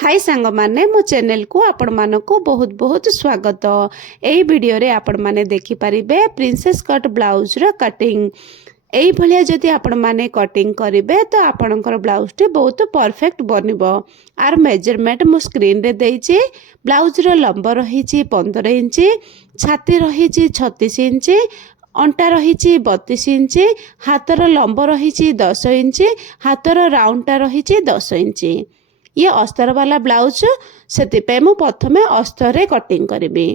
हाय सांग माने मो चैनल को आपण मानको बहुत बहुत स्वागत। एई वीडियो रे आपण माने देखि परिबे प्रिंसेस कट ब्लाउज रो कटिंग। एई भलिया जदि आपण माने कटिंग करिवे तो आपणकर ब्लाउज टी बहुत परफेक्ट बनिबो। आर मेजरमेंट मो स्क्रीन रे देइछि। ब्लाउज रो लंबा रहिछि 15 इंच, छाती रहिछि 36 इंच, अंटा रही 32 इंच, हाथर लंब रही 10 इंच, हाथर राउंडटा रही 10 इंच। ये अस्तर वाला ब्लाउज से मु प्रथमे अस्तर कटिंग करी।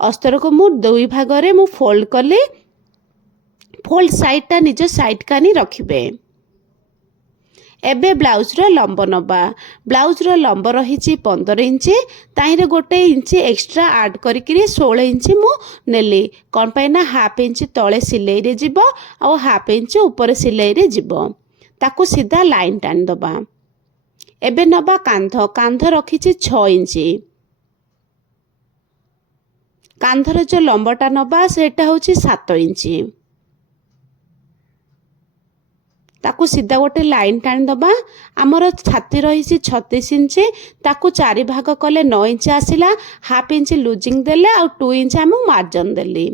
अस्तर को मु दुई भाग रे मु फोल्ड कली। फोल्ड साइडटा निज साइड कानी रखिबे। एबे ब्लाउज रो लंब नबा। ब्लाउज रो लंब रही 15 इंच, ताइरे गोटे इंच एक्स्ट्रा ऐड करिकरी 16 इंच मु नेली। कोन पैना हाफ इंच तळे सिलाई रे जिवो आ हाफ इंच ऊपर सिलाई रे जिवो। ताकू सीधा लाइन टान दबा। एबे नबा कांध। कांध रखी 6 इंच। कांधर जो लंबटा नबा सेटा होची 7 इंच। ताकू सीधा गोटे लाइन टाणी दबा। आमर छाती रही 36 इंच, ताकू 4 भाग कले 9 इंच आसिला। हाफ इंच लुजिंग देले आ 2 इंच आम मार्जिन देली।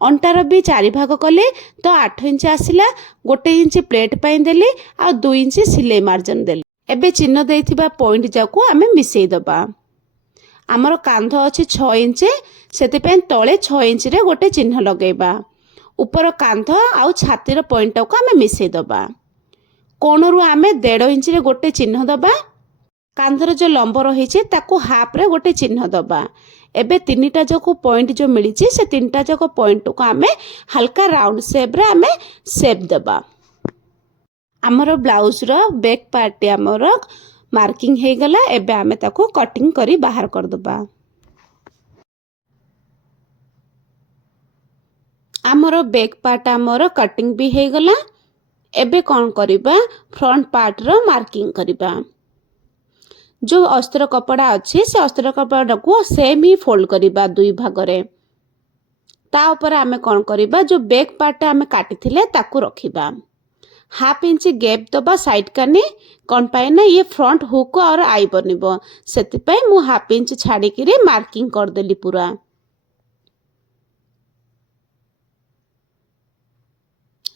अंटार भी 4 भाग कले तो 8 इंच आसिला। गोटे इंच प्लेट पाई देली आ 2 इंच सिलाई मार्जिन देली। एबे चिन्ह देइथिबा पॉइंट जाकू आमे मिसेई दबा। आमर कांध अछि 6 इंच, सेति पेन तळे 6 इंच रे गोटे चिन्ह लगेबा। ऊपर कांध आउ छातीर पॉइंट को आमे मिसेई दबा। कोणरू आमे 1.5 इंच रे गोटे चिन्ह दबा। कांधर जो लंब रही ताकू हाफ रे गोटे चिन्ह दबा। एबे तीनटा जको पॉइंट जो मिली से तीनटा जको पॉइंट को आमे हल्का राउंड शेप रे आमे शेप दबा। आमर ब्लाउज रो बैक पार्ट आमर मार्किंग हे गला। एबे आमे ताकू कटिंग करी बाहर कर दबा। आमर बैक पार्ट आमर कटिंग भी हे गला। एबे कौन करिबा फ्रंट पार्ट रो मार्किंग करिबा। जो अस्त्र कपड़ा अच्छे से अस्त्र कपड़ा को सेम ही फोल्ड करिबा दुई भाग रे। ता ऊपर आमे कौन करिबा जो बैक पार्ट आमे काटी थिले ताकू रखिबा। हाफ इंच गैप दबा साइड कानी। कौन पाए ना ये फ्रंट हुक और आई बनिबो, सेति पय मु हाफ इंच छाडी किरी मार्किंग कर देली पूरा।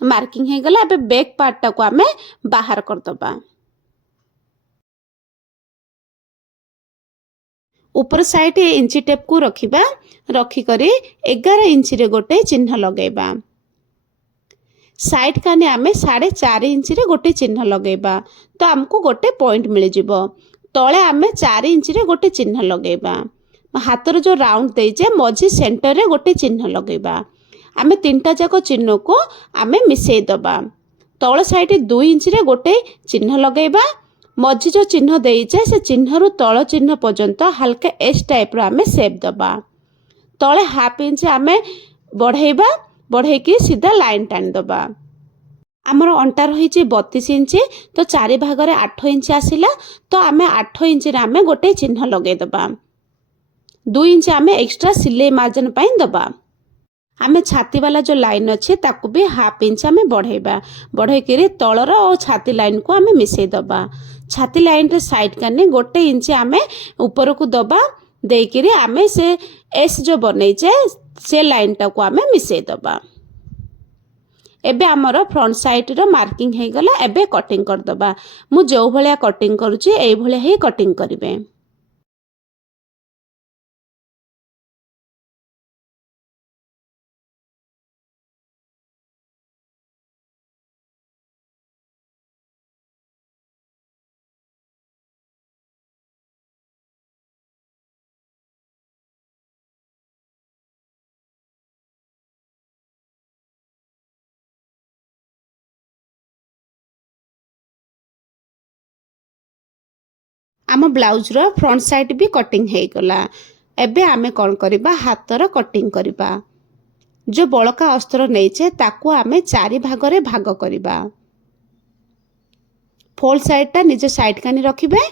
मार्किंग हे गला। एबे बैक पार्ट को आमे बाहर कर दबा। ऊपर साइड इंची टेप को रखिबा। रखी करी 11 इंच रे गोटे चिन्ह लगेबा। साइड काने आमे 4.5 इंच रे गोटे चिन्ह लगेबा। तो हमको गोटे पॉइंट मिल जिवो। तळे आमे 4 इंच रे गोटे चिन्ह लगेबा। हाथर जो राउंड देइजे मझी सेंटर रे गोटे चिन्ह लगेबा। आमे तीनटा जाको चिन्ह को आमे मिसेई दबा। तळ साइड 2 इंच रे गोटे चिन्ह लगेबा। मझी जो चिन्ह देइजे से चिन्ह रु तळ चिन्ह पर्यंत हल्का एस टाइप रो आमे शेप दबा। तळे हाफ इंच आमे बढ़ेबा। बढ़े की सीधा लाइन टाणी दबा। आमर अंटा रही 32 इंच, तो 4 भाग रे 8 इंच आसिला। तो आमे 8 इंच रे आमे गोटे चिन्ह लगे दबा। 2 इंच आमे एक्स्ट्रा सिलाई मार्जिन पाई दबा। आमे छाती वाला जो लाइन अच्छे ताकू भी हाफ इंच आमे बढ़ेबा। बढ़े के तलर और छाती लाइन को आमे मिसेई दबा। छाती लाइन रे साइड काने गोटे इंच आमे ऊपर को दबा। देकिरी आमे से एस जो बनैचे से लाइन टा को आमे मिसेई दबा। एबे आमर फ्रंट साइड रो मार्किंग हे गला। एबे कटिंग कर दबा। मु जो भलिया कटिंग करूची एई भलिया ही कटिंग करिवे। आम ब्लाउज रो फ्रंट साइड भी कटिंग हे गला। एबे आमे कौन करिबा हाथर कटिंग करिबा। जो बड़का अस्त्र नैचे ताकू आमे 4 भाग रे भाग करिबा। फोल्ड साइडटा निज साइड कानी रखिबे।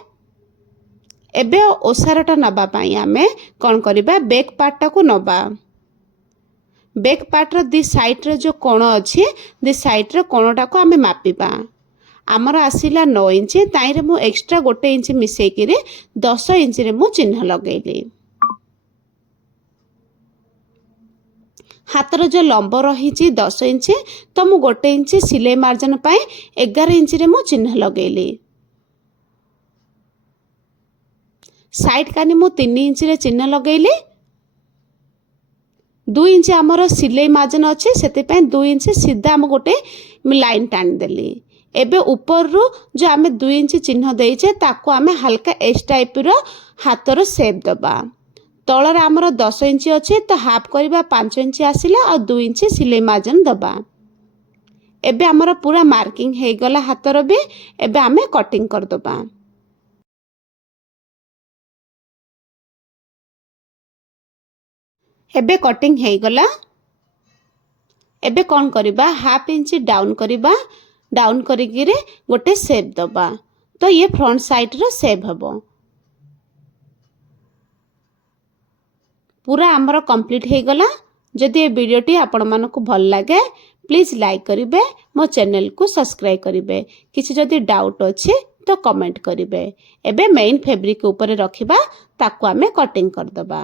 एबे ओसारटा नबा पाई आमे कौन करिबा बैक पार्ट को नबा। बैक पार्ट रो दी साइड रे जो कोण अछि दी साइड रे कोणटा को आमे मापिबा। आमर आसिला 9 इंच ताई मु एक्स्ट्रा 1 इंच मिसेकिरे 10 इंच रे मु चिन्ह लगेली। हाथर जो लंब रही 10 इंच तो मु 1 इंच सिलाई मार्जिन पाए 11 इंच रे मु चिन्ह लगेली। साइड कानी मु 3 इंच रे चिन्ह लगेली। 2 इंच आमर सिलाई मार्जिन अच्छे से 2 इंच सीधा आम गोटे लाइन टाणी देली। एबे ऊपर रू जो आम 2 इंच चिन्ह देचे ताको आम हल्का एस टाइप रो हाथर सेप दबा। तलर आमर 10 इंच अच्छे तो हाफ करवा 5 इंच आसिला और 2 इंच सिलाई मार्जिन दबा। एबे आमर पूरा मार्किंग हो गला हाथर भी। एबे आम कटिंग कर दबा। एबे कटिंग हो गला। एबे कौन करिबा हाफ इंच डाउन करिबा। डाउन करिगिरे गोटे सेप दबा तो ये फ्रंट साइड रो सेप हबो। पूरा आमर कंप्लीट हो गला। जदि ये वीडियोटी आपण मानकु भल लागे प्लीज लाइक करिवे, मो चैनल को सब्सक्राइब करिवे। किछि जदि डाउट अछि तो कमेंट करिवे। एबे मेन फैब्रिक ऊपर रखिबा ताको आमे कटिंग कर दबा।